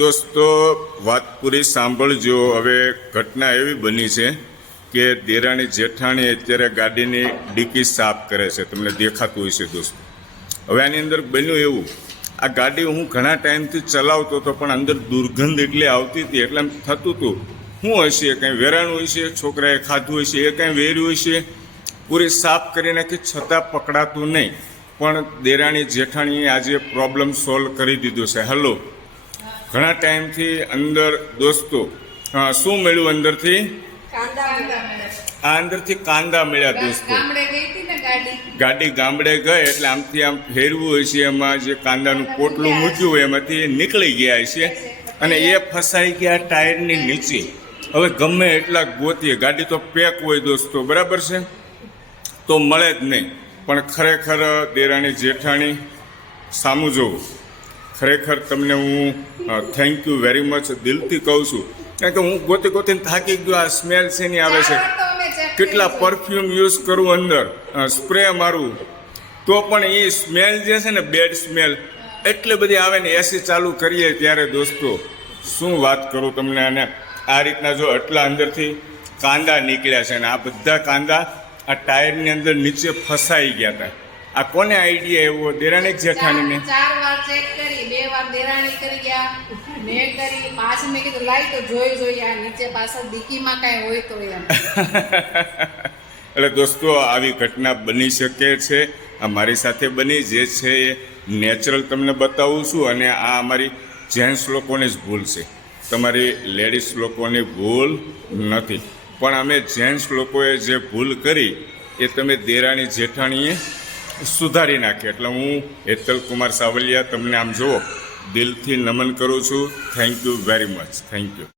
દોસ્તો વાત પૂરી સાંભળજો। હવે ઘટના એવી બની છે કે દેરાણી જેઠાણી અત્યારે ગાડીની ડિક્કી સાફ કરે છે, તમને દેખાતું હશે દોસ્તો। હવે આની અંદર બન્યું એવું, આ ગાડી હું ઘણા ટાઈમથી ચલાવતો હતો પણ અંદર દુર્ગંધ એટલી આવતી હતી, એટલે એમ થતું હતું શું હશે, કંઈ વેરાણું હશે, છોકરાએ ખાધું હશે, એ કંઈ વેર્યું હશે। પૂરી સાફ કરી નાખી છતાં પકડાતું નહીં, પણ દેરાણી જેઠાણીએ આજે પ્રોબ્લેમ સોલ્વ કરી દીધો છે। હલો, ઘણા ટાઈમથી અંદર દોસ્તો શું મળ્યું અંદરથી? આ અંદરથી કાંદા મળ્યા દોસ્તો। ગાડી ગામડે ગઈ એટલે આમથી આમ ફેરવું હોય છે, એમાં જે કાંદાનું પોટલું મૂક્યું હોય એમાંથી નીકળી ગયા છે અને એ ફસાઈ ગયા ટાયરની નીચે। હવે ગમે એટલા ગોતીએ, ગાડી તો પેક હોય દોસ્તો, બરાબર છે, તો મળે જ નહીં। પણ ખરેખર દેરાણી જેઠાણી સામું જોવું, ખરેખર તમને હું થેન્ક યુ વેરી મચ દિલથી કહું છું, કારણ કે હું ગોતી ગોતીને થાકી ગયો। આ સ્મેલ શેની આવે છે, કેટલા પરફ્યુમ યુઝ કરું, અંદર સ્પ્રે મારું, તો પણ એ સ્મેલ જે છે ને, બેડ સ્મેલ એટલી બધી આવે ને। એસી ચાલુ કરીએ ત્યારે દોસ્તો શું વાત કરું તમને। અને આ રીતના જો એટલા અંદરથી કાંદા નીકળ્યા છે અને આ બધા કાંદા આ ટાયરની અંદર નીચે ફસાઈ ગયા હતા। આ કોને આઈડિયા એવો? દેરાણી જેઠાણીને 4 વાર ચેક કરી, 2 વાર દેરાણી કરી ગયા, મેં કરી, પાછું મેં કીધું લાઈ તો જોઈ આ નીચે પાછળ ડીકીમાં કાંઈ હોય તો એમ। એટલે દોસ્તો આવી ઘટના બની શકે છે, આ મારી સાથે બની, જે છે એ નેચરલ તમને બતાવું છું। અને આ અમારી જેન્ટ્સ લોકોની જ ભૂલ છે, તમારી લેડીઝ લોકોની ભૂલ નથી, પણ અમે જેન્ટ્સ લોકોએ જે ભૂલ કરી એ તમે દેરાણી જેઠાણીએ સુધારી નાખી। એટલે હું હેતલ કુમાર સાવલિયા તમને આમ જુઓ દિલથી નમન કરું છું। Thank you very much, thank you.